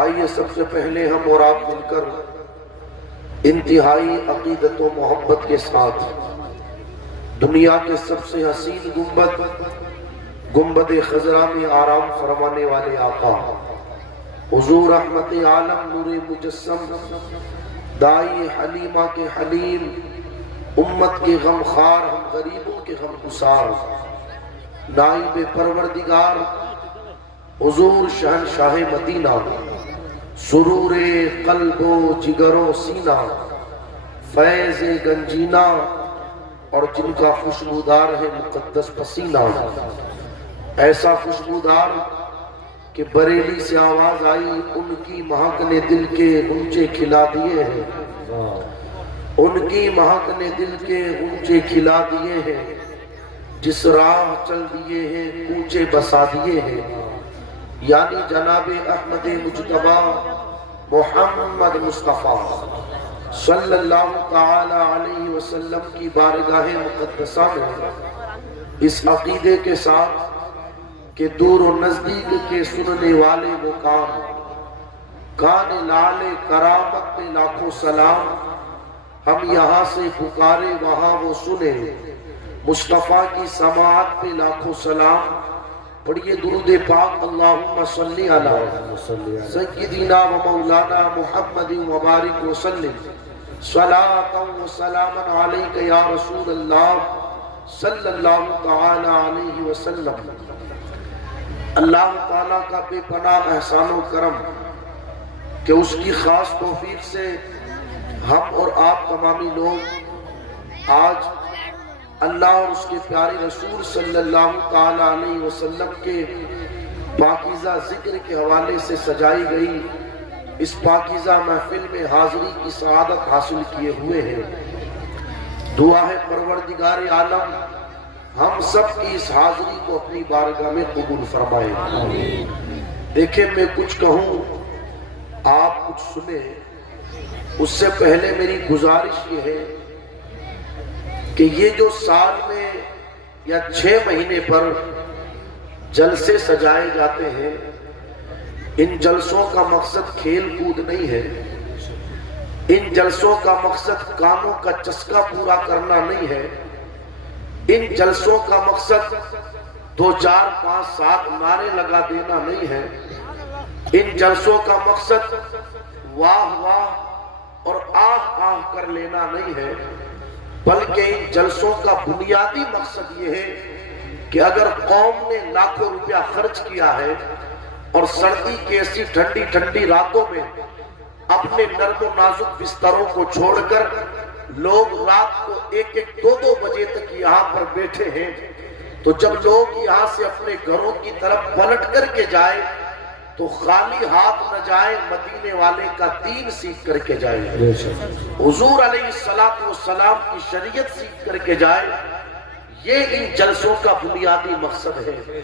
آئیے سب سے پہلے ہم اور آپ مل کر انتہائی عقیدت و محبت کے ساتھ دنیا کے سب سے حسین گنبد خضرا میں آرام فرمانے والے آقا حضور رحمت عالم نور مجسم دائی حلیمہ کے حلیم امت کے غمخوار ہم غریبوں کے غم گسار نائب پروردگار حضور شہنشاہ مدینہ سرور قلب و جگر و سینہ فیض گنجینہ اور جن کا خوشبودار ہے مقدس پسینہ ایسا خوشبودار کہ بریلی سے آواز آئی ان کی مہک نے دل کے غنچے کھلا دیے ہیں ان کی مہک نے دل کے غنچے کھلا دیے ہیں جس راہ چل دیے ہیں کوچے بسا دیے ہیں یعنی جناب احمد مجتبی محمد مصطفیٰ صلی اللہ تعالی علیہ وسلم کی بارگاہ مقدسہ میں اس عقیدے کے ساتھ کہ دور و نزدیک کے سننے والے وہ کان لال کرامت پہ لاکھوں سلام ہم یہاں سے پکارے وہاں وہ سنے مصطفیٰ کی سماعت پہ لاکھوں سلام پڑھیے درود پاک اللہم صلی علی سیدنا و مولانا محمد مبارک وسلم صلاة و سلاما علیک یا رسول اللہ صلی اللہ تعالی علیہ وسلم اللہ تعالیٰ کا بے پناہ احسان و کرم کہ اس کی خاص توفیق سے ہم اور آپ تمامی لوگ آج اللہ اور اس کے پیارے رسول صلی اللہ تعالی علیہ وسلم کے پاکیزہ ذکر کے حوالے سے سجائی گئی اس پاکیزہ محفل میں حاضری کی سعادت حاصل کیے ہوئے ہیں دعا ہے پروردگار عالم ہم سب کی اس حاضری کو اپنی بارگاہ میں قبول فرمائے دیکھیں میں کچھ کہوں آپ کچھ سنیں اس سے پہلے میری گزارش یہ ہے کہ یہ جو سال میں یا 6 مہینے پر جلسے سجائے جاتے ہیں ان جلسوں کا مقصد کھیل کود نہیں ہے ان جلسوں کا مقصد کانوں کا چسکا پورا کرنا نہیں ہے ان جلسوں کا مقصد 2 4 5 7 نعرے لگا دینا نہیں ہے ان جلسوں کا مقصد واہ واہ اور آہ آہ کر لینا نہیں ہے بلکہ ان جلسوں کا بنیادی مقصد یہ ہے کہ اگر قوم نے لاکھوں روپیہ خرچ کیا ہے اور سردی کی ایسی ٹھنڈی ٹھنڈی راتوں میں اپنے نرم و نازک بستروں کو چھوڑ کر لوگ رات کو 1 1 2 2 بجے تک یہاں پر بیٹھے ہیں تو جب لوگ یہاں سے اپنے گھروں کی طرف پلٹ کر کے جائے تو خالی ہاتھ نہ جائے مدینے والے کا دین سیکھ کر کے جائے حضور علیہ السلام کی شریعت سیکھ کر کے جائے یہ ان جلسوں کا بنیادی مقصد ہے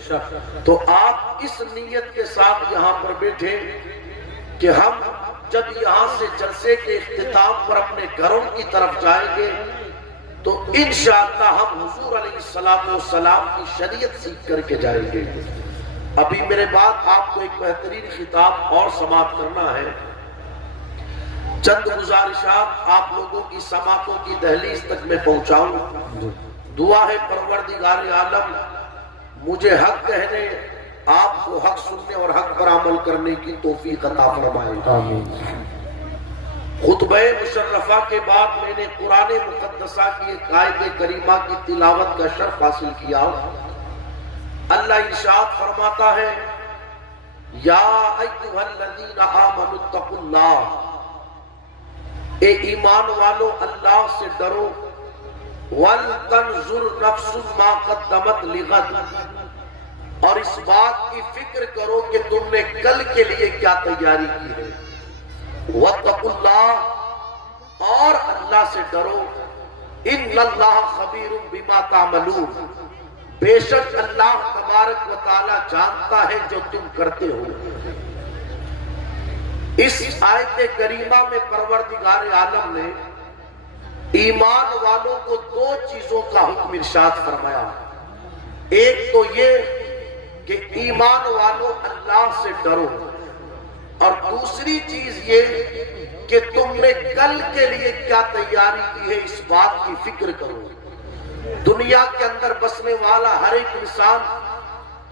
تو آپ اس نیت کے ساتھ یہاں پر بیٹھے کہ ہم جب یہاں سے جلسے کے اختتام پر اپنے گھروں کی طرف جائیں گے تو انشاءاللہ ہم حضور علیہ السلام کی شریعت سیکھ کر کے جائیں گے ابھی میرے بعد آپ کو ایک بہترین خطاب اور سماعت کرنا ہے چند گزارشات آپ لوگوں کی سماعتوں کی دہلیز تک میں پہنچاؤں دعا ہے پروردگار عالم مجھے حق کہنے آپ کو حق سننے اور حق پر عمل کرنے کی توفیق عطا فرمائے خطبہ مشرفہ کے بعد میں نے قرآن مقدسہ کی ایک آیت کریمہ کی تلاوت کا شرف حاصل کیا اللہ ارشاد فرماتا ہے یا ایھا الذین آمنوا اتقوا اللہ اے ایمان والو اللہ سے ڈرو وَلْتَنْظُرْ نَفْسٌ مَا قَدَّمَتْ لِغَدٍ اور اس بات کی فکر کرو کہ تم نے کل کے لیے کیا تیاری کی ہے وَاتَّقُوا اللَّهَ اور اللہ سے ڈرو إِنَّ اللَّهَ خَبِيرٌ بِمَا تَعْمَلُونَ بے شک اللہ تبارک و تعالی جانتا ہے جو تم کرتے ہو اس آیت کریمہ میں پروردگار عالم نے ایمان والوں کو 2 چیزوں کا حکم ارشاد فرمایا ایک تو یہ کہ ایمان والوں اللہ سے ڈرو اور دوسری چیز یہ کہ تم نے کل کے لیے کیا تیاری کی ہے اس بات کی فکر کرو۔ دنیا کے اندر بسنے والا ہر ایک انسان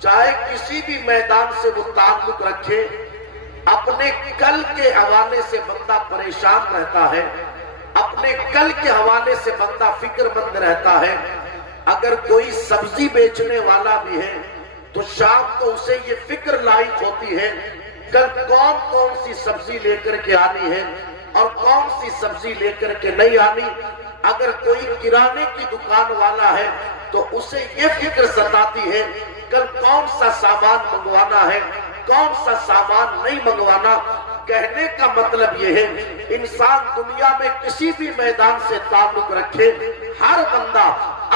چاہے کسی بھی میدان سے وہ تعلق رکھے، اپنے کل کے حوالے سے بندہ پریشان رہتا ہے، اپنے کل کے حوالے سے بندہ فکر مند رہتا ہے۔ اگر کوئی سبزی بیچنے والا بھی ہے تو شام کو اسے یہ فکر لاحق ہوتی ہے کل کون کون سی سبزی لے کر کے آنی ہے اور کون سی سبزی لے کر کے نہیں آنی۔ اگر کوئی کرانے کی دکان والا ہے تو اسے یہ فکر ستاتی ہے کل کون سا سامان منگوانا ہے، کون سا سامان نہیں منگوانا۔ کہنے کا مطلب یہ ہے انسان دنیا میں کسی بھی میدان سے تعلق رکھے، ہر بندہ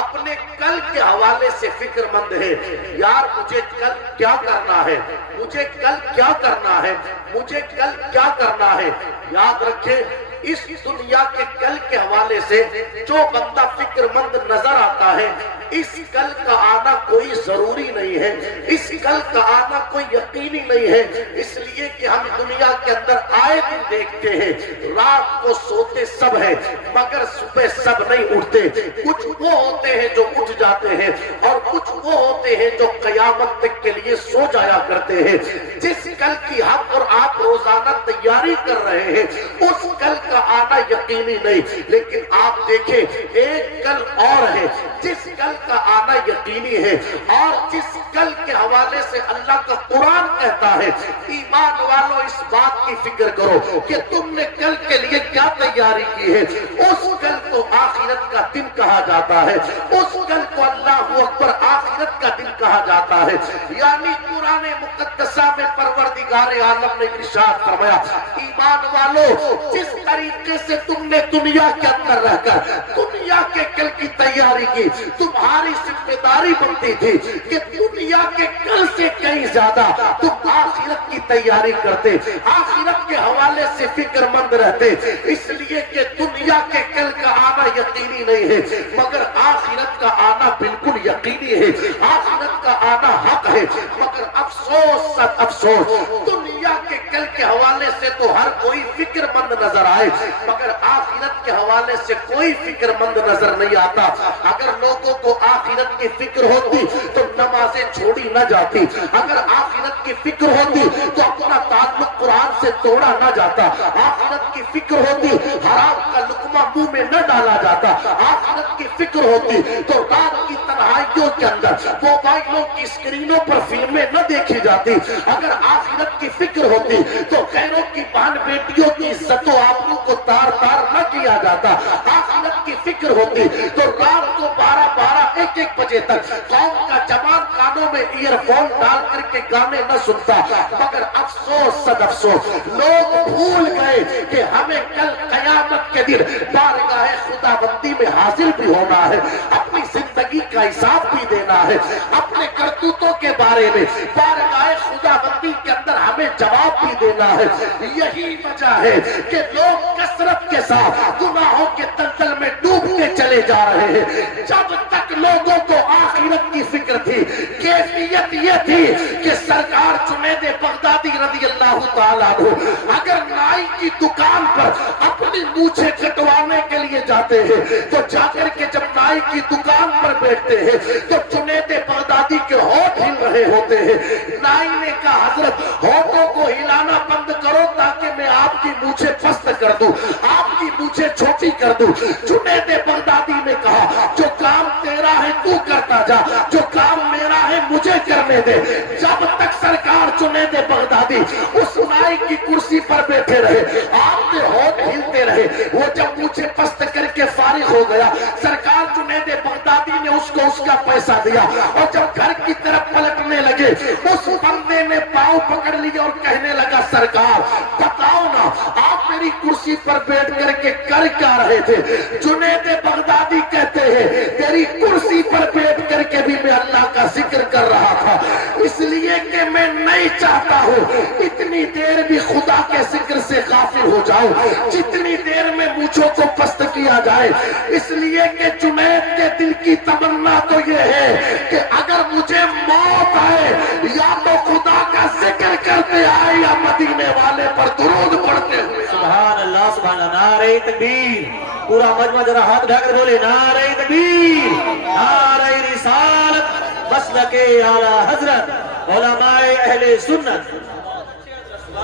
اپنے کل کے حوالے سے فکر مند ہے۔ یار مجھے کل کیا کرنا ہے، مجھے کل کیا کرنا ہے، مجھے کل کیا کرنا ہے۔ یاد رکھے اس دنیا کے کل کے حوالے سے جو بندہ فکر مند نظر آتا ہے، اس کل کا آنا کوئی ضروری نہیں ہے، اس کل کا آنا کوئی یقینی نہیں ہے۔ اس لیے کہ ہم دنیا کے اندر آئے دن دیکھتے ہیں رات کو سوتے سب ہیں مگر صبح سب نہیں اٹھتے۔ کچھ وہ ہوتے ہیں جو اٹھ جاتے ہیں اور کچھ وہ ہوتے ہیں جو قیامت تک کے لیے سو جایا کرتے ہیں۔ جس کل کی ہم اور آپ روزانہ تیاری کر رہے ہیں اس کل کا آنا یقینی نہیں، لیکن آپ دیکھیں ایک کل اور ہے جس کل کا آنا یقینی ہے، اور جس کل کے حوالے سے اللہ کا قرآن کہتا ہے ایمان والو اس بات کی فکر کرو کہ تم نے کل کے لیے کیا تیاری کی ہے۔ اس کل کو آخرت کا دن کہا جاتا ہے، اس کل کو اللہ اکبر آخرت کا دن کہا جاتا ہے۔ یعنی قرآن مقدسہ میں پروردگار عالم نے ارشاد فرمایا ایمان والو جس طریقے سے تم نے دنیا کے اندر رہ کر دنیا کے کل کی تیاری کی، تمہاری ذمہ داری بنتی تھی کہ دنیا کے کل سے کہیں زیادہ تم آخرت کی تیاری کرتے، آخرت کے حوالے سے فکر مند رہتے۔ اس لیے کہ دنیا کے کل کا آنا یقینی نہیں ہے مگر آخرت کا آنا بالکل یقینی ہے، آخرت کا آنا حق ہے۔ مگر افسوس سب افسوس دنیا کے کل کے حوالے سے تو ہر کوئی فکر مند نظر آئے مگر آخرت کے حوالے سے کوئی فکر مند نظر نہیں آتا۔ اگر لوگوں کو آخرت کی فکر ہوتی تو نمازیں چھوڑی نہ جاتی، اگر آخرت کی فکر ہوتی تو اپنا تعلق قرآن سے توڑا نہ جاتا، آخرت کی فکر ہوتی حرام کا لقمہ منہ میں نہ ڈالا جاتا، آخرت کی فکر ہوتی تو رات کی تنہائیوں کے اندر موبائلوں کی اسکرینوں پر فلمیں نہ دیکھی جاتی، اگر آخرت کی فکر ہوتی تو غیروں کی بہن بیٹیوں کی عزت و آبرو کو تار تار نہ کیا جاتا، آخرت کی فکر ہوتی تو رات کو 12 1 بجے تک قوم کا جوان کانوں میں ایئر فون ڈال کر کے گانے نہ سنتا۔ مگر افسوس صد افسوس لوگ بھول گئے کہ ہمیں کل قیامت کے دن بارگاہ خدا بندی میں حاضر بھی ہونا ہے، اپنی زندگی کا حساب بھی دینا ہے، اپنے کرتوتوں کے بارے میں بارگاہ خدا بندی کے اندر ہمیں جواب بھی دینا ہے۔ یہی وجہ ہے کہ لوگ کثرت کے ساتھ گناہوں کے دلدل میں ڈوبتے چلے جا رہے ہیں۔ جب تک لوگوں کو آخرت کی فکر تھی، کیفیت یہ تھی کہ سرکار جنید بغدادی رضی اللہ تعالیٰ عنہ اگر نائی کی دکان پر اپنی مونچھیں کٹوانے کے لیے جاتے ہیں تو جا کر کے جب نائی کی دکان پر بیٹھتے ہیں تو جنید بغدادی کے ہونٹ ہل رہے ہوتے ہیں۔ نائی نے کہا حضرت ہونٹوں کو ہلانا بند کرو تاکہ میں آپ کی مونچھیں پست کر دوں، آپ کی مونچھیں چھوٹی کر دوں۔ جنید بغدادی نے کہا جو کام تیرا ہے تو کرتا جا، جو کام میرا ہے مجھے کرنے دے۔ جب تک سرکار جنید بغدادی اس نائی کی کرسی پر بیٹھے رہے آپ کے ہونٹ ہلتے رہے۔ وہ جب مجھے پست کر کے فارغ ہو گیا سرکار جنید بغدادی نے اس کو اس کا پیسہ دیا، اور جب گھر کی طرف پلٹنے لگے اس بندے نے پاؤں پکڑ لیا اور کہنے لگا سرکار بتاؤ نا آپ میری کرسی پر بیٹھ کر کے کر کیا رہے تھے؟ جنید بغدادی کہتے ہیں تیری کرسی پر بیٹھ کر کے بھی میں اللہ کا ذکر کر رہا تھا، اس لیے کہ میں نہیں چاہتا ہوں اتنی دیر بھی خدا کے ذکر سے غافل ہو جاؤ جتنی دیر میں مجھوں کو پست کیا جائے، اس لیے کہ جنید کے دل کی تمنا تو یہ ہے کہ اگر مجھے موت آئے یا تو خدا کا ذکر کرتے آئے یا مدینے والے پر درود پڑھتے ہوئے۔ سبحان اللہ سبحان اللہ، نعرہ تکبیر، پورا مجمع ذرا ہاتھ اٹھا کر بولے نعرہ تکبیر، نعرہ رسالت، مسلک اعلی حضرت علماء اہل سنت۔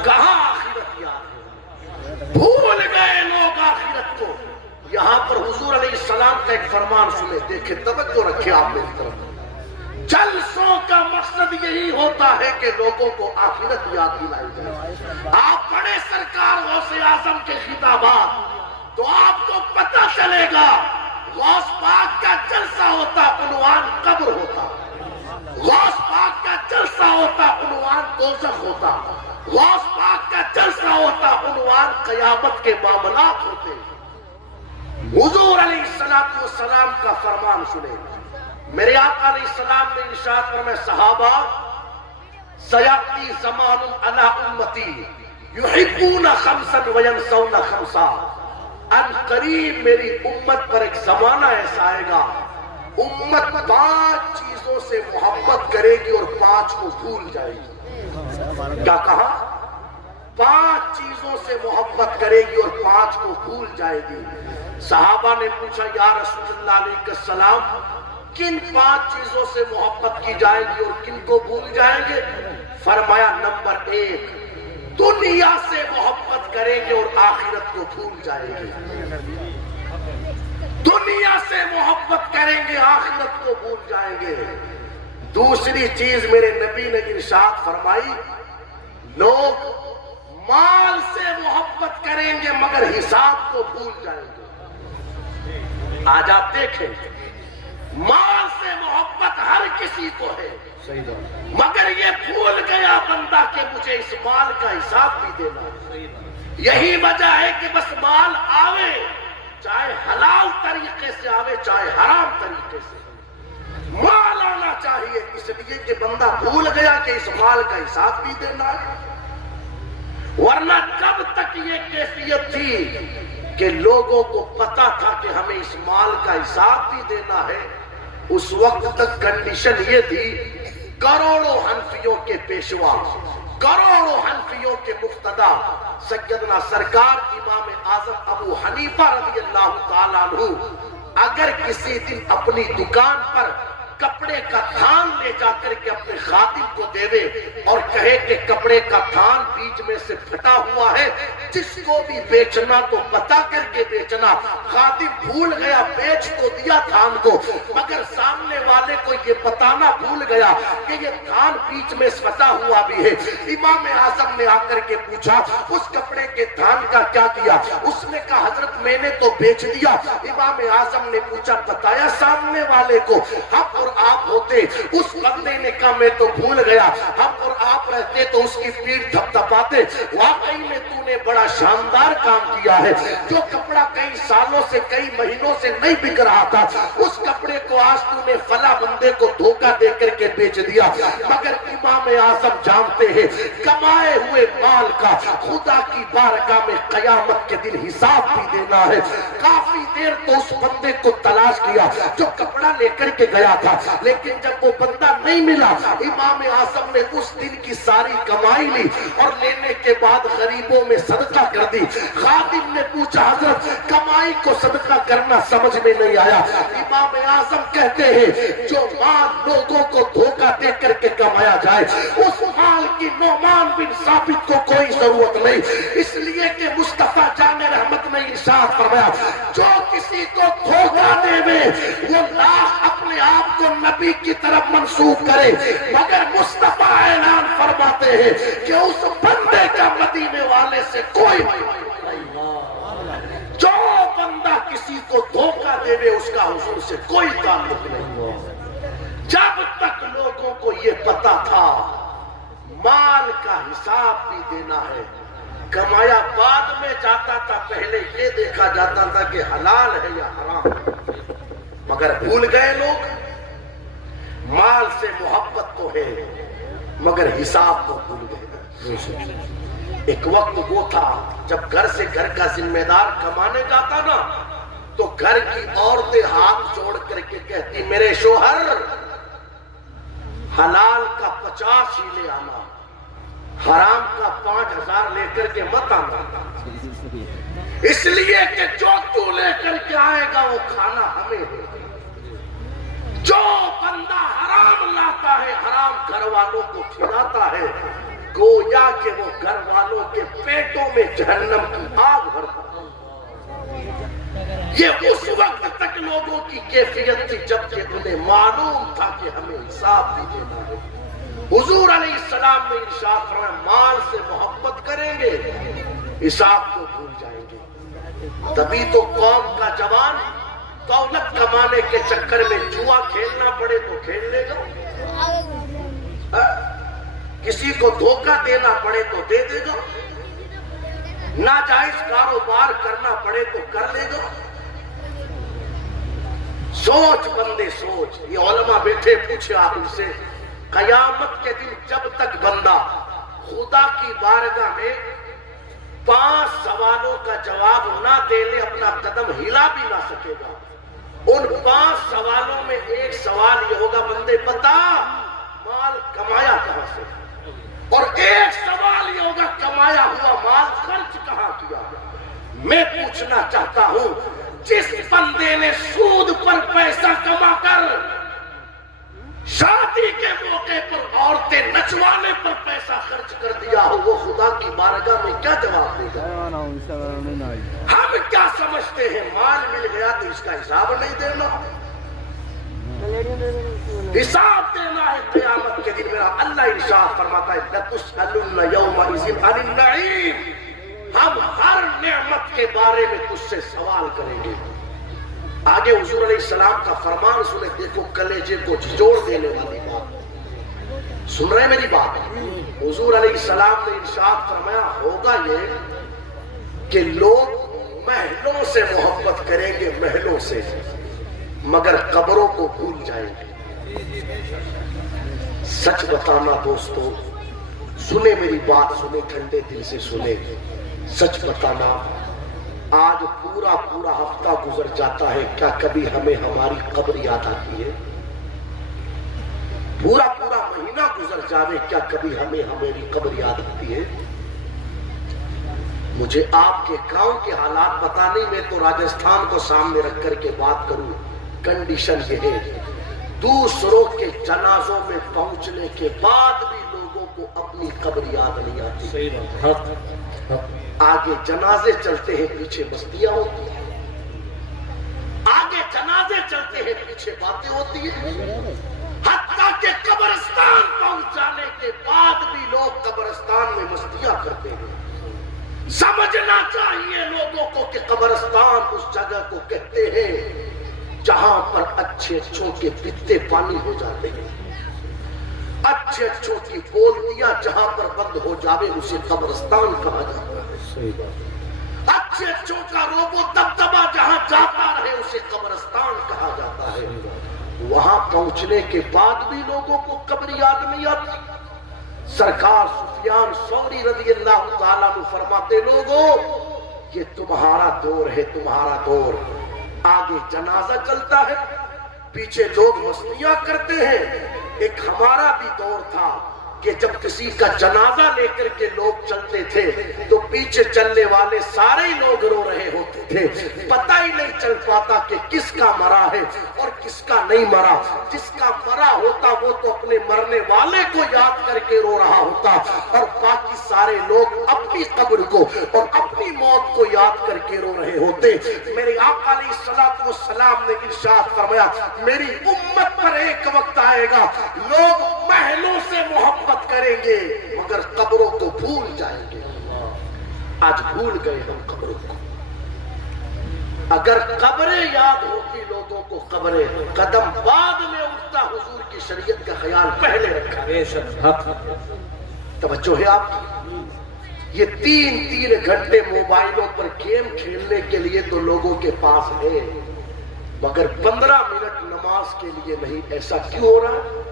کہاں آخرت یاد ہے؟ بھول گئے لوگ آخرت کو۔ یہاں پر حضور علیہ السلام کا ایک فرمان سنے، دیکھیں توجہ رکھیں آپ میری طرف۔ جلسوں کا مقصد یہی ہوتا ہے کہ لوگوں کو آخرت یاد دلائی جائے۔ آپ پڑھیں سرکار غوث اعظم کے خطابات تو آپ کو پتہ چلے گا غوث پاک کا جلسہ ہوتا عنوان قبر ہوتا، غوث پاک کا جلسہ ہوتا عنوان دوزخ ہوتا، غوث پاک کا جلسہ ہوتا عنوان قیامت کے معاملات ہوتے۔ حضور علیہ السلام کا فرمان سنے، میرے آقا علیہ السلام نے ارشاد فرمایا صحابہ سیأتی زمان علی امتی یحبون خمسا وینسون خمسا، ان قریب میری امت پر ایک زمانہ ایسا آئے گا امت 5 چیزوں سے محبت کرے گی اور 5 کو بھول جائے گی۔ کیا کہا؟ 5 چیزوں سے محبت کرے گی اور 5 کو بھول جائے گی۔ صحابہ نے پوچھا یا رسول اللہ علیہ السلام کن 5 چیزوں سے محبت کی جائے گی اور کن کو بھول جائیں گے؟ فرمایا نمبر 1 دنیا سے محبت کریں گے اور آخرت کو بھول جائیں گے۔ دنیا سے محبت کریں گے آخرت کو بھول جائیں گے۔ دوسری چیز میرے نبی نے ارشاد فرمائی لوگ مال سے محبت کریں گے مگر حساب کو بھول جائیں گے۔ آج آپ دیکھیں مال سے محبت ہر کسی کو ہے مگر یہ بھول گیا بندہ کہ مجھے اس مال کا حساب بھی دینا ہے۔ یہی وجہ ہے کہ بس مال آوے چاہے حلال طریقے سے آوے چاہے حرام طریقے سے، مال آنا چاہیے اس لیے کہ بندہ بھول گیا کہ اس مال کا حساب بھی دینا ہے۔ ورنہ کب تک یہ کیفیت تھی کہ لوگوں کو پتا تھا کہ ہمیں اس مال کا حساب بھی دینا ہے، اس وقت تک کنڈیشن یہ تھی کروڑوں حنفیوں کے پیشوا، کروڑوں حنفیوں کے مقتدا سیدنا سرکار امام اعظم ابو حنیفہ رضی اللہ تعالیٰ عنہ اگر کسی دن اپنی دکان پر کپڑے کا تھان لے جا کر کے اپنے خادم کو دے اور کہے کہ کپڑے کا تھان بیچ میں سے پھٹا ہوا ہے، جس کو بھی بیچنا تو بتا کر کے بیچنا۔ خادم بھول گیا، بیچ تو دیا تھان کو مگر سامنے والے کو یہ بتانا بھول گیا کہ یہ تھان بیچ میں پھٹا ہوا بھی ہے۔ امام اعظم نے آ کر کے پوچھا اس کپڑے کے تھان کا کیا کیا؟ اس نے کہا حضرت میں نے تو بیچ دیا۔ امام اعظم نے پوچھا بتایا سامنے والے کو؟ ہم اور آپ ہوتے، اس بندے نے کہا میں تو بھول گیا، ہم اور آپ رہتے تو اس کی پیٹھ تھپ تھپاتے۔ واقعی میں تو نے بڑا شاندار کام کیا ہے، جو کپڑا کئی سالوں سے کئی مہینوں سے نہیں بک رہا تھا اس کپڑے کو آج تو نے فلاں بندے کو دھوکہ دے کر کے بیچ دیا۔ مگر امام اعظم جانتے ہیں کمائے ہوئے مال کا خدا کی بارگاہ میں قیامت کے دن حساب بھی دینا ہے۔ کافی دیر تو اس بندے کو تلاش کیا جو کپڑا لے کر کے گیا تھا، لیکن جب وہ بندہ نہیں ملا امام اعظم نے اس دن کی ساری کمائی لی اور لینے کے بعد غریبوں میں صدقہ کر دی۔ خادم نے پوچھا حضرت کمائی کو صدقہ کرنا سمجھ میں نہیں آیا؟ امام اعظم کہتے ہیں جو مال لوگوں کو دھوکہ دے کر کے کمایا جائے اس مال کی نعمان بن ثابت کو کوئی ضرورت نہیں، اس لیے کہ مصطفیٰ جان رحمت نے ارشاد فرمایا جو کسی کو دھوکہ دے وہ لاکھ اپنے آپ کو نبی کی طرف منسوب کرے مگر مصطفیٰ اعلان فرماتے ہیں کہ اس بندے کا مدینے والے سے کوئی جو بندہ کسی کو دھوکہ دے اس کا حضور سے کوئی تعلق نہیں۔ جب تک لوگوں کو یہ پتا تھا مال کا حساب بھی دینا ہے، کمایا بعد میں جاتا تھا، پہلے یہ دیکھا جاتا تھا کہ حلال ہے یا حرام ہے، مگر بھول گئے لوگ۔ مال سے محبت تو ہے مگر حساب تو بھول گئے. ایک وقت وہ تھا جب گھر سے گھر کا ذمہ دار کمانے جاتا نا تو گھر کی عورتیں ہاتھ جوڑ کر کے کہتی میرے شوہر حلال کا 50 ہی لے آنا, حرام کا 5000 لے کر کے مت آنا, اس لیے کہ جو تو لے کر کے آئے گا وہ کھانا ہمیں ہے. جو بندہ حرام لاتا ہے حرام گھر والوں کو کھلاتا ہے گویا کہ وہ گھر والوں کے پیٹوں میں جہنم کی آگ بھرتا ہے. یہ اس وقت تک لوگوں کی کیفیت تھی جب کہ انہیں معلوم تھا کہ ہمیں حساب بھی دینا ہے. حضور علیہ السلام نے ارشاد فرمایا مال سے محبت کریں گے حساب کو بھول جائیں گے. تبھی تو قوم کا جوان دولت کمانے کے چکر میں جوا کھیلنا پڑے تو کھیل لے گا, کسی کو دھوکہ دینا پڑے تو دے دے گا, ناجائز کاروبار کرنا پڑے تو کر لے گا. سوچ بندے سوچ. یہ علماء بیٹھے پوچھے آپ ان سے قیامت کے دن جب تک بندہ خدا کی بارگاہ میں 5 سوالوں کا جواب نہ دے لے اپنا قدم ہلا بھی نہ سکے گا. ان 5 سوالوں میں ایک سوال یہ ہوگا بندے بتا مال کمایا کہاں سے, اور ایک سوال یہ ہوگا کمایا ہوا مال خرچ کہاں کیا. میں پوچھنا چاہتا ہوں جس بندے نے سود پر پیسہ کما کر شادی کے موقع پر عورتیں نچوانے پر پیسہ خرچ کر دیا ہو وہ خدا کی بارگاہ میں کیا جواب دے گا؟ ہم کیا سمجھتے ہیں مال مل گیا تو اس کا حساب نہیں دینا, حساب دینا ہے قیامت کے دن. میرا اللہ ارشاد فرماتا ہے لَتُسْأَلُنَّ يَوْمَئِذٍ عَنِ النَّعِيمِ, ہم ہر نعمت کے بارے میں تجھ سے سوال کریں گے. آگے حضور علیہ السلام کا فرمان سنے, دیکھو کلیجے کو جھنجھوڑ دینے والی بات. سن رہے میری بات؟ حضور علیہ السلام نے ارشاد فرمایا ہوگا یہ کہ لوگ محلوں سے محبت کریں گے, محلوں سے, مگر قبروں کو بھول جائیں گے. سچ بتانا دوستو, سنے میری بات, سنے ٹھنڈے دل سے سنے. سچ بتانا آج پورا ہفتہ گزر جاتا ہے, کیا کبھی ہمیں ہماری قبر یاد آتی ہے؟ پورا مہینہ گزر جاوے, کیا کبھی ہمیں ہماری قبر یاد آتی ہے؟ مجھے آپ کے گاؤں کے حالات پتا نہیں, میں تو راجستھان کو سامنے رکھ کر کے بات کروں. کنڈیشن یہ ہے دوسروں کے جنازوں میں پہنچنے کے بعد بھی لوگوں کو اپنی قبر یاد نہیں آتی. آگے جنازے چلتے ہیں پیچھے بستیاں ہوتی ہیں, آگے جنازے چلتے ہیں پیچھے باتیں ہوتی ہیں, حتیٰ کہ قبرستان پہنچ جانے کے بعد بھی لوگ قبرستان میں مستیاں کرتے ہیں. سمجھنا چاہیے لوگوں کو کہ قبرستان اس جگہ کو کہتے ہیں جہاں پر اچھے اچھوں کے بتے پانی ہو جاتے ہیں, اچھے اچھوں کی بولتیاں جہاں پر بند ہو جاوے اسے قبرستان کہا جاتا ہے. اچھے اچھوں کا روب و دبدبا جہاں جاتا رہے اسے قبرستان کہا جاتا ہے. وہاں پہنچنے کے بعد بھی لوگوں کو قبر یاد نہیں آتی. سرکار سفیان ثوری رضی اللہ تعالیٰ عنہ فرماتے لوگوں یہ تمہارا دور ہے, تمہارا دور. آگے جنازہ چلتا ہے, پیچھے لوگ مستیاں کرتے ہیں. ایک ہمارا بھی دور تھا کہ جب کسی کا جنازہ لے کر کے لوگ چلتے تھے تو پیچھے چلنے والے سارے لوگ رو رہے ہوتے تھے, پتہ ہی نہیں چل پاتا کہ کس کا مرا ہے اور کس کا نہیں مرا. جس کا مرا ہوتا وہ تو اپنے مرنے والے کو یاد کر کے رو رہا ہوتا اور باقی سارے لوگ اپنی قبر کو اور اپنی موت کو یاد کر کے رو رہے ہوتے. میرے آقا علیہ الصلوۃ والسلام نے ارشاد فرمایا میری امت پر ایک وقت آئے گا لوگ محلوں سے محبت کریں گے مگر قبروں کو بھول جائیں گے. آج بھول گئے ہم قبروں کو. اگر قبریں یاد ہوتی لوگوں کو, قبریں قدم بعد میں اٹھتا, حضور کی شریعت کا خیال پہلے رکھا. توجہ ہے آپ کی؟ یہ 3 گھنٹے موبائلوں پر گیم کھیلنے کے لیے تو لوگوں کے پاس ہے, مگر 15 منٹ نماز کے لیے نہیں. ایسا کیوں ہو رہا ہے؟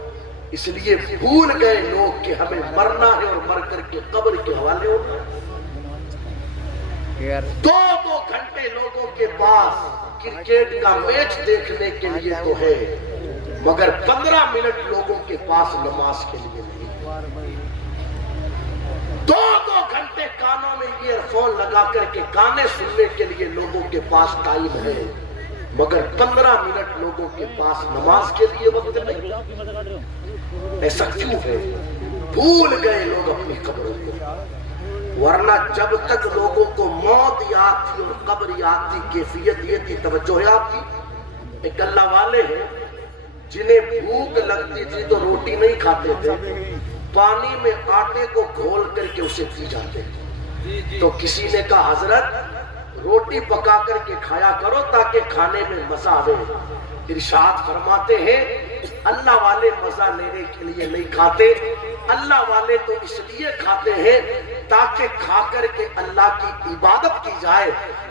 اس لیے بھول گئے لوگ کہ ہمیں مرنا ہے اور مر کر کے قبر کے حوالے ہونا ہے. 2 گھنٹے لوگوں کے پاس کرکٹ کا میچ دیکھنے کے لیے تو ہے، مگر 15 منٹ لوگوں کے پاس نماز کے لیے نہیں. 2 گھنٹے کانوں میں ایئر فون لگا کر کے گانے سننے کے لیے لوگوں کے پاس ٹائم ہے، مگر 15 منٹ لوگوں کے پاس نماز کے لیے وقت نہیں. ایسا کیوں ہے؟ بھول گئے لوگ اپنی قبروں کو. ورنہ جب تک لوگوں کو موت یاد تھی اور قبر یاد تھی، کیفیت یہ تھی، توجہ یاد تھی. ایک اللہ والے ہیں جنہیں بھوک لگتی تھی تو روٹی نہیں کھاتے تھے، پانی میں آٹے کو گھول کر کے اسے پی جاتے. تو کسی نے کہا حضرت روٹی پکا کر کے کھایا کرو تاکہ کھانے میں مزہ آئے. ارشاد فرماتے ہیں اللہ والے مزہ لینے کے لیے نہیں کھاتے، اللہ والے تو اس لیے کھاتے ہیں تاکہ کھا کر کے اللہ کی عبادت کی جائے.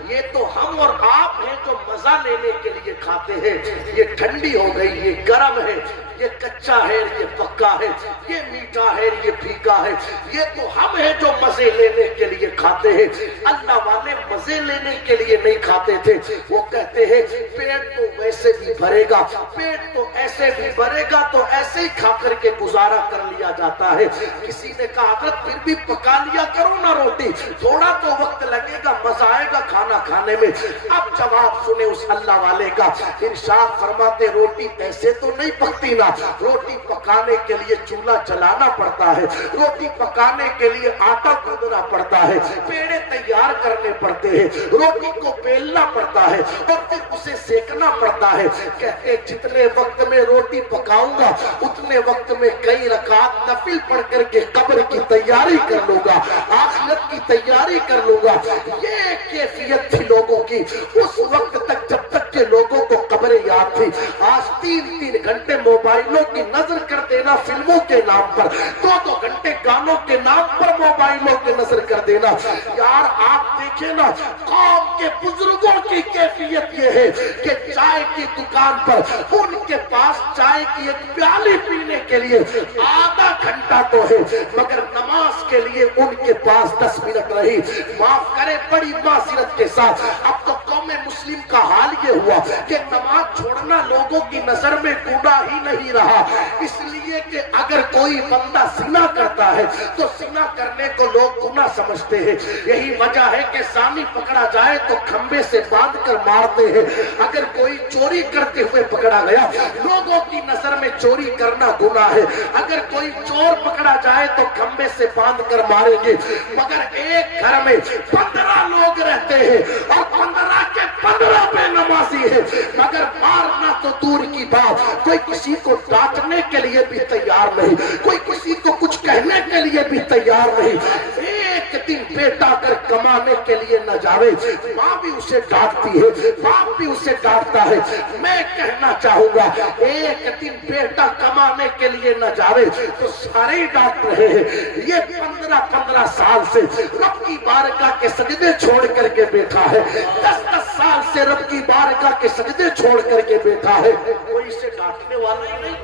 یہ تو ہم اور آپ ہیں جو مزہ لینے کے لیے کھاتے ہیں. یہ ٹھنڈی ہو گئی، یہ گرم ہے، یہ کچا ہے، یہ پکا ہے، یہ میٹھا ہے، یہ پھیکا ہے. یہ تو ہم ہیں جو مزے لینے کے لیے کھاتے ہیں. اللہ والے مزے لینے کے لیے نہیں کھاتے تھے. وہ کہتے ہیں پیٹ تو ویسے بھی بھرے گا، پیٹ تو ایسے بھی بھرے گا، تو ایسے ہی کھا کر کے گزارا کر لیا جاتا ہے. کسی نے کہا حضرت پھر بھی پکا لیا کرو نا روٹی، تھوڑا تو وقت لگے گا، مزہ آئے گا کھانا کھانے میں. اب جواب سنے اس اللہ والے کا. ارشاد فرماتے روٹی ایسے تو نہیں پکتی نا، روٹی پکانے کے لیے چولہا جلانا پڑتا ہے، روٹی پکانے کے لیے آٹا گوندنا پڑتا ہے، پیڑے تیار کرنے پڑتے ہیں، روٹی کو بیلنا پڑتا ہے اور پھر اسے سیکنا پڑتا ہے. کہتے جتنے وقت میں روٹی پکاؤں گا اتنے وقت میں کئی رکعت نفل پڑھ کر کے قبر کی تیاری کر لوں گا، آخرت کی تیاری کر لوں گا. یہ کیفیت تھی لوگوں کی اس وقت تک جب تک کہ لوگوں کو قبر یاد تھی. آج 3 گھنٹے موبائلوں کی نظر کر دینا فلموں کے نام پر، 2 گھنٹے گانوں کے نام پر موبائلوں کی نظر کر دینا. یار آپ دیکھیں نا قوم کے بزرگوں کی کیفیت یہ ہے کہ چائے کی دکان پر ان کے پاس چائے کی ایک پیالی پینے کے لیے آدھا گھنٹہ تو ہے، مگر نماز کے لیے ان کے پاس 10 منٹ رہی. معاف کرے بڑی معذرت کے ساتھ اب تو قوم مسلم کا حال یہ ہوا کہ نماز چھوڑنا لوگوں کی نظر میں گناہ ہی نہیں رہا. اس لیے کہ اگر کوئی بندہ زنا کرتا ہے تو زنا کرنے کو لوگ گناہ سمجھتے ہیں. یہی وجہ ہے کہ زانی پکڑا جائے تو کھمبے سے باندھ کر مارتے ہیں. اگر کوئی چوری کرتے ہوئے پکڑا گیا لوگوں کی نظر میں چوری کرنا گناہ ہے. اگر کوئی چور پکڑا جائے تو کھمبے سے باندھ کر ماریں گے. مگر ایک گھر میں 15 لوگ رہتے ہیں اور 15 کے 15 بے نمازی ہیں، مگر مارنا تو دور کی بات، کوئی کسی کو ڈانٹنے کے لیے بھی تیار نہیں، کوئی کسی کو کچھ کہنے کے لیے بھی تیار نہیں. ایک دن بیٹا اگر کمانے کے لیے نہ جاوے ماں بھی اسے ڈانٹتی ہے، باپ بھی اسے ڈانٹتا ہے. میں کہنا چاہوں گا ایک دن بیٹا کمانے کے لیے نہ جاوے تو سارے ہی ڈانٹ رہے ہیں. یہ 15 سال سے رب کی بارگاہ کے سجدے چھوڑ کر کے بیٹھا ہے، 10 سال سے رب کی بارگاہ کے سجدے چھوڑ کر کے بیٹھا ہے. کوئی اسے ڈانٹنے والا ہی نہیں.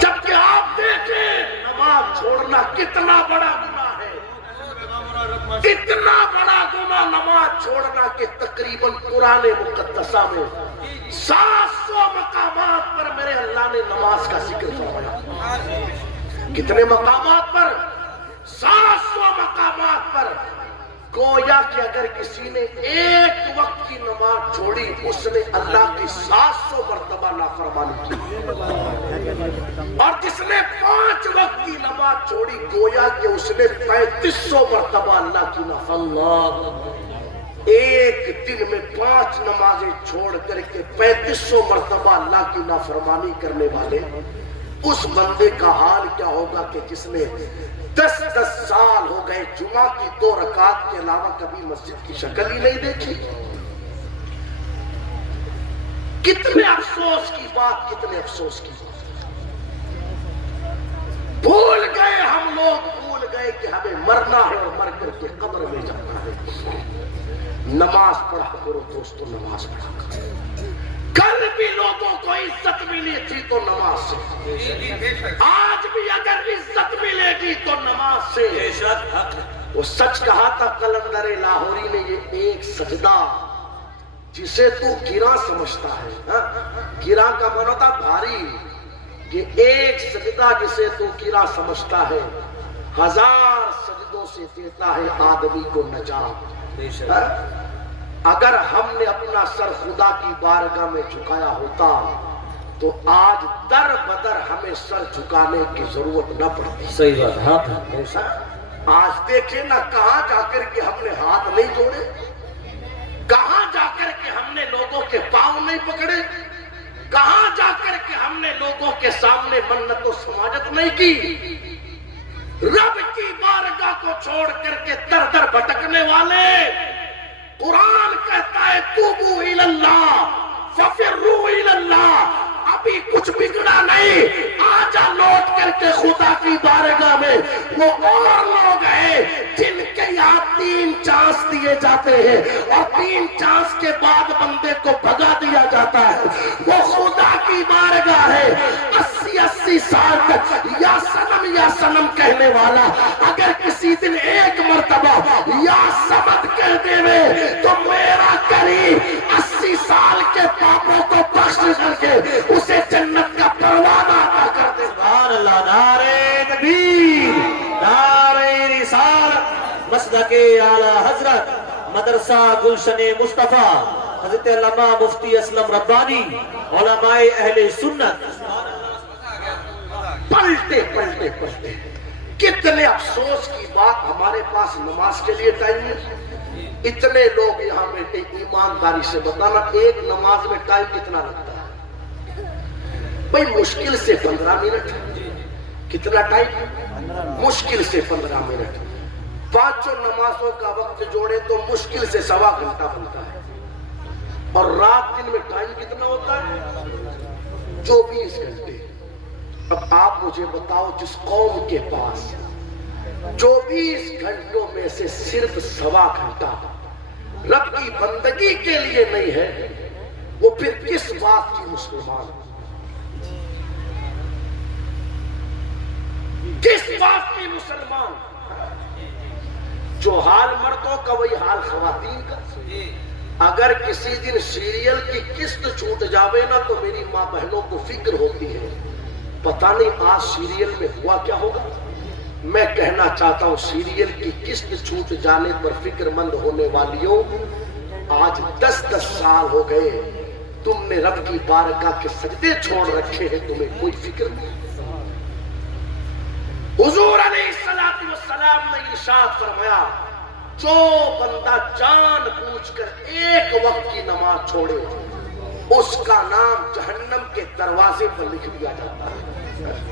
جبکہ آپ دیکھیں نماز چھوڑنا کتنا بڑا گناہ ہے، اتنا بڑا گناہ نماز چھوڑنا کہ تقریباً قرآن مقدسہ میں 700 مقامات پر میرے اللہ نے نماز کا ذکر فرمایا. کتنے مقامات پر؟ 700 مقامات پر. گویا کہ اگر کسی نے ایک وقت کی نماز چھوڑی اس نے اللہ کی 700 مرتبہ نافرمانی کی، اور جس نے 5 وقت کی نماز چھوڑی گویا کہ اس نے 3500 مرتبہ اللہ کی نافرمانی. ایک دن میں 5 نمازیں چھوڑ کر کے 3500 مرتبہ اللہ کی نافرمانی کرنے والے اس بندے کا حال کیا ہوگا کہ جس نے 10 سال ہو گئے جمعہ کی 2 رکعت کے علاوہ کبھی مسجد کی شکل ہی نہیں دیکھی. کتنے افسوس کی بات، کتنے افسوس کی بات. بھول گئے ہم لوگ، بھول گئے کہ ہمیں مرنا ہے اور مر کر کے قبر میں جانا ہے. نماز پڑھا کرو دوستو، نماز پڑھا کرو۔ کل بھی لوگوں کو عزت ملی تھی تو نماز سے، آج بھی اگر عزت ملے گی تو نماز سے۔ وہ سچ کہا تھا قلندر لاہوری نے، یہ ایک سجدہ جسے تو گراں سمجھتا ہے، گراں کا معنی ہوتا بھاری، یہ ایک سجدہ جسے تو گراں سمجھتا ہے، 1000 سجدوں سے دیتا ہے آدمی کو نجات۔ اگر ہم نے اپنا سر خدا کی بارگاہ میں جھکایا ہوتا تو آج در بدر ہمیں سر جھکانے کی ضرورت نہ پڑتی۔ صحیح بات ہے۔ آج دیکھیں نا، کہاں جا کر کے ہم نے ہاتھ نہیں جوڑے، کہاں جا کر کے ہم نے لوگوں کے پاؤں نہیں پکڑے، کہاں جا کر کے ہم نے لوگوں کے سامنے منت و سماجت نہیں کی۔ رب کی بارگاہ کو چھوڑ کر کے در در بھٹکنے والے، قرآن کہتا ہے توبو الاللہ ففروا الاللہ، ابھی کچھ بگڑا نہیں، آجا لوٹ کر کے خدا کی بارگاہ میں۔ وہ اور لوگ ہیں جن کے یہاں 3 چانس دیے جاتے ہیں اور 3 چانس کے بعد بندے کو بھگا دیا جاتا ہے، وہ خدا کی بارگاہ ہے۔ 80 سال تک یا سنم کہنے والا اگر کسی دن ایک مرتبہ یا سمد کہہ دے میں تو میرا کریم 80 سال کے پاپوں کو بخش کر کے اسے جنت کا پروانہ عطا کر دے۔ سبحان اللہ، نعرہ تکبیر، نعرہ رسالت، مسلک اعلی حضرت مدرسہ گلشن مصطفیٰ حضرت علامہ مفتی اسلم ربانی، علماء اہل سنت۔ پلٹے پلٹے پلٹے، کتنے افسوس کی بات، ہمارے پاس نماز کے لیے ٹائم نہیں۔ اتنے لوگ یہاں بیٹھے، ایمانداری سے بتانا ایک نماز میں ٹائم کتنا لگتا ہے؟ بھئی مشکل سے 15 منٹ۔ کتنا ٹائم؟ مشکل سے 15 منٹ۔ 5 نمازوں کا وقت جوڑے تو مشکل سے 1.25 گھنٹہ بنتا ہے، اور رات دن میں ٹائم کتنا ہوتا ہے؟ 24 گھنٹے۔ اب آپ مجھے بتاؤ، جس قوم کے پاس 24 گھنٹوں میں سے صرف 1.25 گھنٹہ رب کی بندگی کے لیے نہیں ہے، وہ پھر کس بات کی مسلمان؟ کس بات کی مسلمان؟ جو حال مردوں کا وہی حال خواتین کا۔ اگر کسی دن سیریل کی قسط چھوٹ جاوے نا تو میری ماں بہنوں کو فکر ہوتی ہے، پتہ نہیں آج سیریل میں ہوا کیا ہوگا۔ میں کہنا چاہتا ہوں، سیریل کی قسط چھوٹ جانے پر فکر مند ہونے والیوں، آج 10 سال ہو گئے تم نے رب کی بارگاہ کے سجدے چھوڑ رکھے ہیں، تمہیں کوئی فکر نہیں۔ حضور علیہ السلام نے ارشاد فرمایا، جو بندہ جان بوجھ کر ایک وقت کی نماز چھوڑے اس کا نام جہنم کے دروازے پر لکھ دیا جاتا ہے۔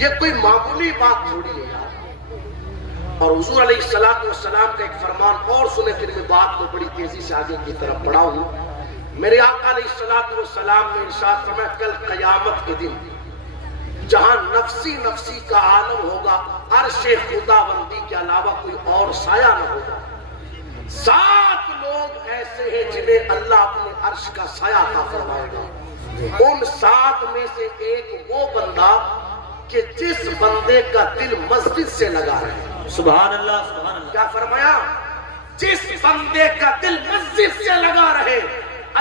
یہ کوئی معمولی بات تھوڑی ہے یار۔ اور حضور علیہ السلام کا ایک فرمان اور سنے، پھر میں بات کو بڑی تیزی سے آگے کی طرف بڑھاؤں۔ میرے آقا علیہ السلام نے ارشاد فرمایا، کل قیامت کے دن جہاں نفسی کا عالم ہوگا، عرش خداوندی کے علاوہ کوئی اور سایہ نہ ہوگا۔ 7 لوگ ایسے ہیں جنہیں اللہ اپنے عرش کا سایہ عطا فرمائے گا۔ ان 7 میں سے ایک وہ بندہ کہ جس بندے کا دل مسجد سے لگا رہے۔ سبحان اللہ، سبحان اللہ۔ کیا فرمایا؟ جس بندے کا دل مسجد سے لگا رہے،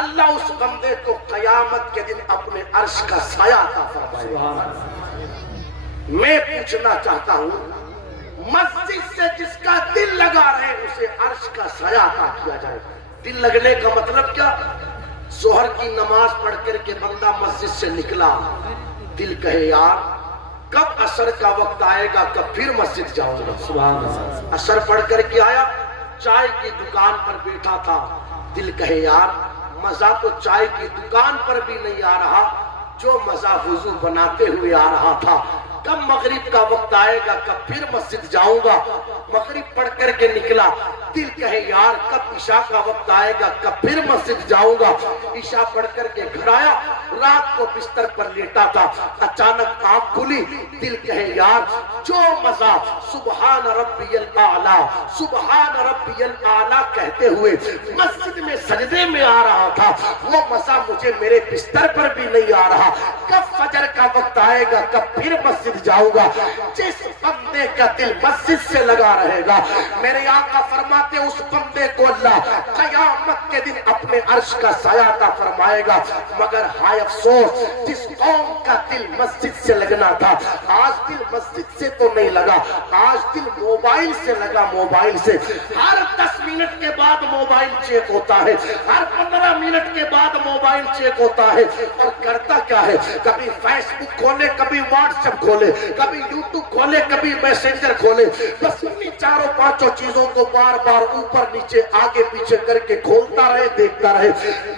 اللہ اس بندے کو قیامت کے دن اپنے عرش کا سایہ عطا فرمائے گا۔ میں پوچھنا چاہتا ہوں، مسجد سے جس کا دل لگا رہے اسے عرش کا سایہ عطا کیا جائے۔ دل لگنے کا مطلب کیا؟ ظہر کی نماز پڑھ کر کے بندہ مسجد سے نکلا، دل کہے یار کب عصر کا وقت آئے گا، کب پھر مسجد جاؤں گا۔ سبحان اللہ۔ عصر پڑھ کر کے آیا، چائے کی دکان پر بیٹھا تھا، دل کہے یار مزہ تو چائے کی دکان پر بھی نہیں آ رہا جو مزہ وضو بناتے ہوئے آ رہا تھا۔ کب مغرب کا وقت آئے گا، کب پھر مسجد جاؤں گا۔ مغرب پڑھ کر کے نکلا، دل کہے یار کب عشاء کا وقت آئے گا، کب پھر مسجد جاؤں گا۔ عشاء پڑھ کر کے گھر آیا، رات کو بستر پر لیٹا تھا، اچانک آنکھ کھلی، دل کہے یار جو مزہ سبحان ربی الاعلیٰ سبحان ربی الاعلیٰ کہتے ہوئے مسجد میں سجدے میں آ رہا تھا، وہ مزہ مجھے میرے بستر پر بھی نہیں آ رہا۔ کب فجر کا وقت آئے گا، کب پھر مسجد جاؤں گا۔ جس بندے کا دل مسجد سے لگا رہے گا، میرے آقا فرماتے اس بندے کو اللہ قیامت کے دن اپنے عرش کا سایہ عطا فرمائے گا۔ مگر ہائے افسوس جس قوم کا دل مسجد سے لگنا تھا، آج دل مسجد سے تو نہیں لگا، آج دل موبائل سے لگا۔ موبائل سے ہر 10 منٹ کے بعد موبائل چیک ہوتا ہے، ہر 15 منٹ کے بعد موبائل چیک ہوتا ہے، اور کرتا کیا ہے، کبھی فیس بک کھولے، کبھی واٹس ایپ کھولے، کبھی یوٹیوب کھولے، کبھی میسنجر کھولے، بس انہی 4-5 چیزوں کو بار بار اوپر نیچے آگے پیچھے کر کے کھولتا رہے، دیکھتا رہے۔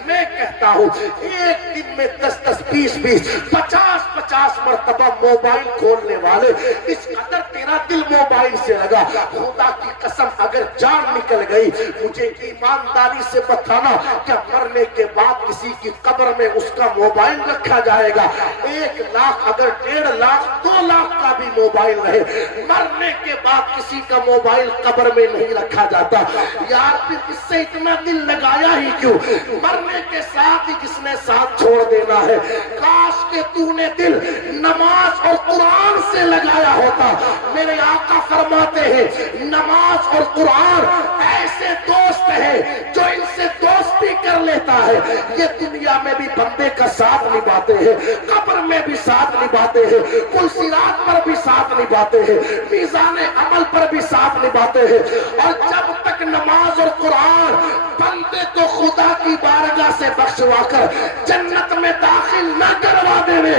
میں کہتا ہوں ایک دن میں 10-10 20-20 50-50 مرتبہ موبائل کھولنے والے، اس قدر تیرا دل موبائل سے لگا، خدا کی قسم اگر جان نکل گئی، مجھے ایمانداری سے بتانا کہ مرنے کے بعد کسی کی قبر میں اس کا موبائل رکھا جائے گا؟ 1 لاکھ اگر 1.5 لاکھ 2 لاکھ کا بھی موبائل رہے، مرنے کے بعد کسی کا موبائل قبر میں نہیں رکھا جاتا۔ یار پھر اس سے اتنا دل لگایا ہی کیوں؟ مرنے کے ساتھ ہی جس نے ساتھ چھوڑ دینا ہے۔ کاش کہ تو نے دل نماز اور قرآن سے لگایا ہوتا۔ میرے آقا فرماتے ہیں نماز اور قرآن ایسے دوست ہیں جو ان سے دوستی کر لیتا ہے، یہ دنیا میں بھی بندے کا ساتھ نبھاتے ہیں، قبر میں بھی ساتھ نبھاتے ہیں، پل صراط پر بھی ساتھ نبھاتے ہیں، میزان عمل پر بھی ساتھ نبھاتے ہیں۔ اور جب تک نماز اور قرآن بندے کو خدا کی بارگاہ سے بخشوا کر جنت میں داخل نہ کروا دے،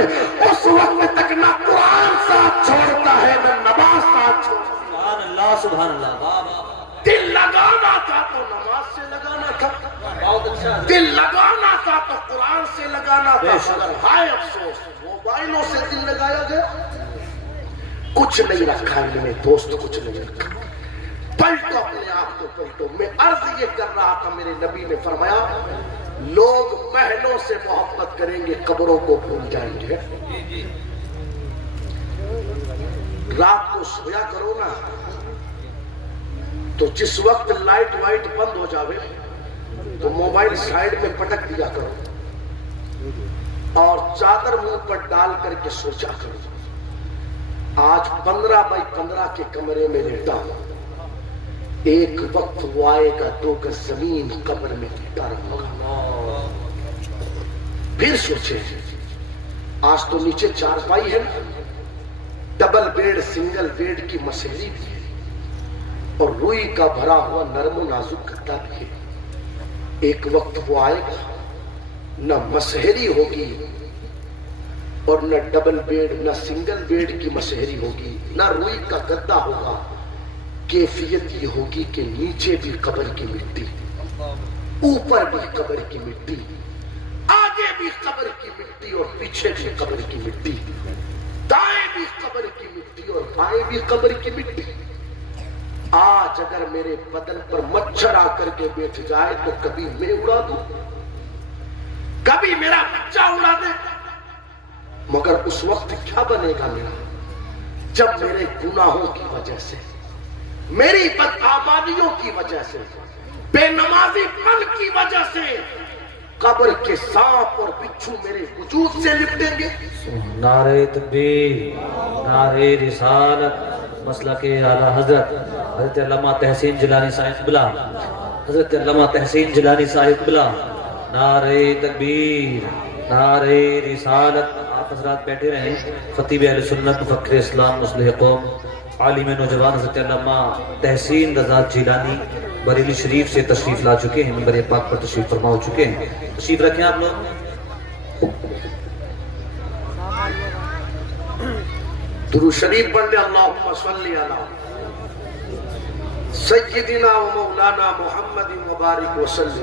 اس وقت تک نہ قرآن ساتھ چھوڑتا ہے نہ نماز ساتھ چھوڑتا ہے۔ سبحان اللہ سبحان اللہ۔ دل لگانا تھا تو نماز سے لگانا تھا، دل لگانا تھا تو قرآن سے لگانا تھا، مگر ہائے افسوس موبائلوں سے دل لگایا گیا، کچھ نہیں رکھا ان میں دوست، کچھ نہیں رکھا۔ پلٹو اپنے آپ کو پلٹو۔ میں عرض یہ کر رہا تھا، میرے نبی نے فرمایا لوگ محلوں سے محبت کریں گے، قبروں کو بھول جائیں گے۔ رات کو سویا کرو نا تو جس وقت لائٹ وائٹ بند ہو جاوے تو موبائل سائیڈ میں پٹک دیا کرو اور چادر منہ پر ڈال کر کے سوچا کرو آج 15x15 کے کمرے میں لیٹا ہوں، ایک وقت وہ آئے گا 2 گز زمین قبر میں لیٹا رہوں گا۔ پھر سوچے آج تو نیچے 4 پائی ہے، ڈبل بیڈ سنگل بیڈ کی مسہری بھی ہے، اور روئی کا بھرا ہوا نرم و نازک گدا بھی ہے۔ ایک وقت وہ آئے گا نہ مسہری ہوگی اور نہ ڈبل بیڈ نہ سنگل بیڈ کی مسہری ہوگی، نہ روئی کا گدا ہوگا۔ کیفیت یہ ہوگی کہ نیچے بھی قبر کی مٹی، اوپر بھی قبر کی مٹی، آگے بھی قبر کی مٹی اور پیچھے بھی قبر کی مٹی، دائیں بھی قبر کی مٹی اور بائیں بھی قبر کی مٹی۔ آج اگر میرے بدن پر مچھر آ کر کے بیٹھ جائے تو کبھی میں اڑا دوں، کبھی میرا بچہ اڑا دے، مگر اس وقت کیا بنے گا میرا؟ جب میرے گناہوں کی وجہ سے، میری بدعمالیوں کی وجہ سے، بے نمازی پن کی وجہ سے قبر کے سانپ اور بچھو میرے وجود سے لپٹیں گے۔ نعرہ تکبیر، نعرہ رسالت، مسلک اعلیٰ حضرت علامہ تحسین جیلانی صاحب قبلہ، حضرت علامہ تحسین جیلانی صاحب قبلہ، نعرہ تکبیر، نعرہ رسالت۔ آپ حضرات بیٹھے رہیں۔ خطیب اہل سنت، مفکر اسلام، مصلح قوم، عالم نوجوان حضرت علامہ تحسین رضا جیلانی بریلی شریف سے تشریف لا چکے ہیں، منبر پاک پر تشریف فرما ہو چکے ہیں۔ تشریف رکھیں آپ لوگ۔ درود شریف پڑھ لے، اللہم صلی علی سیدنا و مولانا محمد مبارک وسلم۔